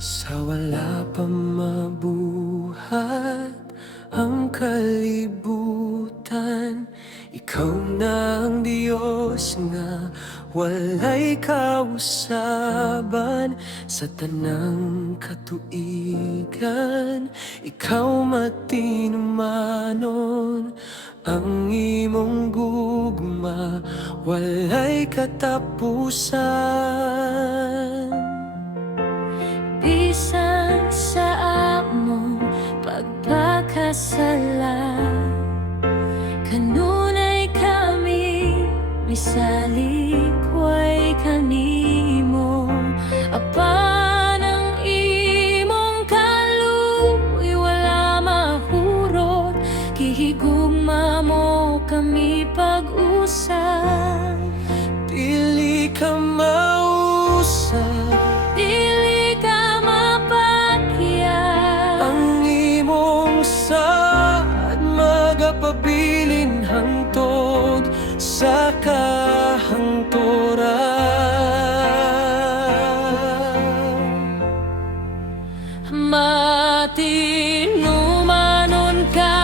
Sa wala pa mabuhat ang kalibutan, ikaw na ang Diyos nga walay kausaban. Sa tanang katuigan, ikaw matinumanon. Ang imong gugma walay katapusan. Bisan sa among pagpakasala, kanunay kami misalikway kanimo. Apan ang imong kaluoy wala mahurot, gihigugma mo kami pag-usap. Dili ka mausap, Dili ka mapakyat, ang imong saad magapabilin hangtod sa kahangturan. matinumanon ka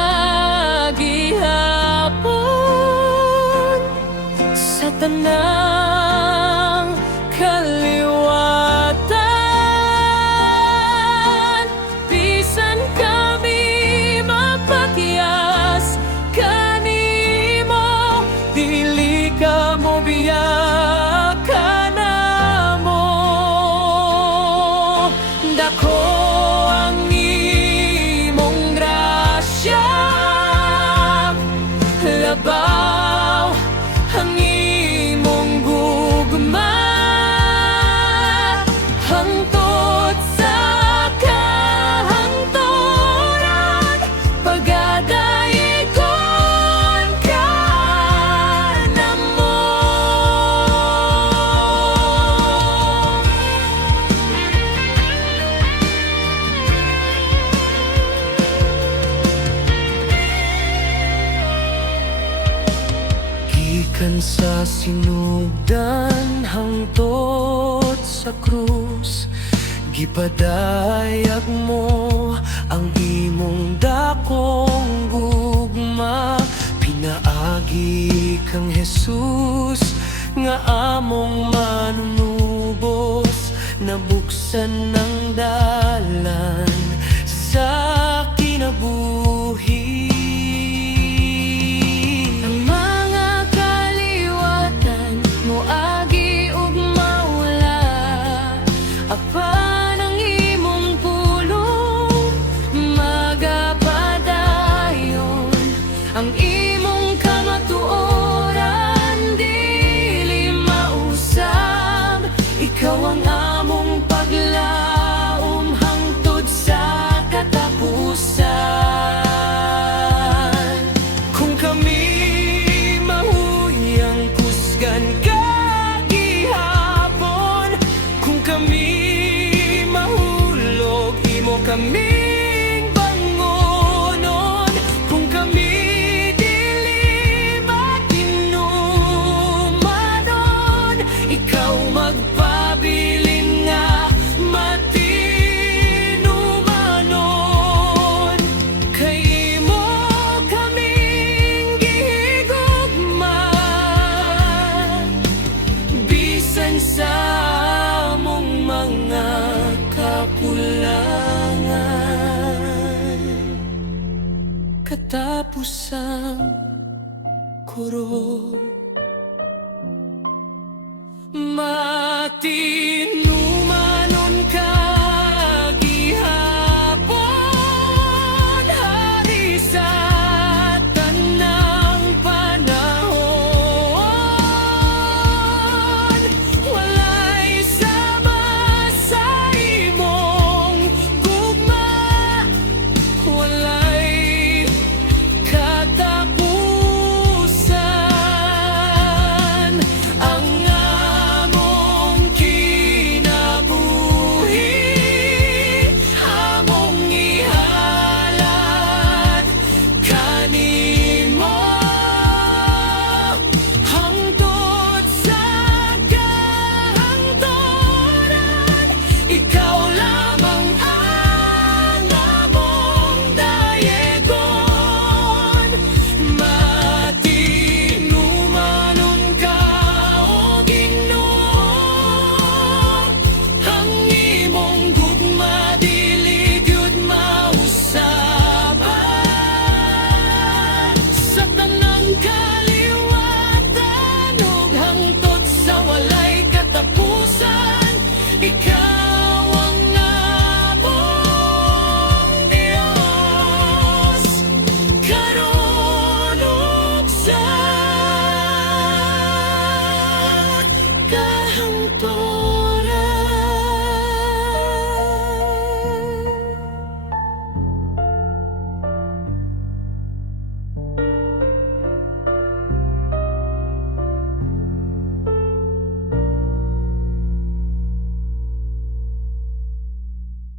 gihapon Sa tanang kaliwatan, bisan kami mapakyas kanimo. dili ka mo biyakan namo. Dako ang imong grasya, labaw ang imong gugma hangtod sa kahangturan. Pagadayigon ka namo. Gikan sa sinugdan hangtod sa krus, gipadayag mo ang imong dakong gugma. Pinaagi kang Jesus nga among manunubos, nabuksan ng dalan sa kinabuhi. Ang mga kaliwatan moagi ug mawala, apan ang imong pulong magapadayon. Ang imong kamatuoran dili mausab, ikaw ang among paglaom hangtod sa katapusan. Kung kami mahuyang kusgan ka gihapon, kung kami mahulog imo kaming bangonon, kung kami dili matinumanon, ikaw magpabilin nga matinumanon. Kay imo kaming gihigugma, bisan sa among mga kakulangan. Katapusang kuro, mati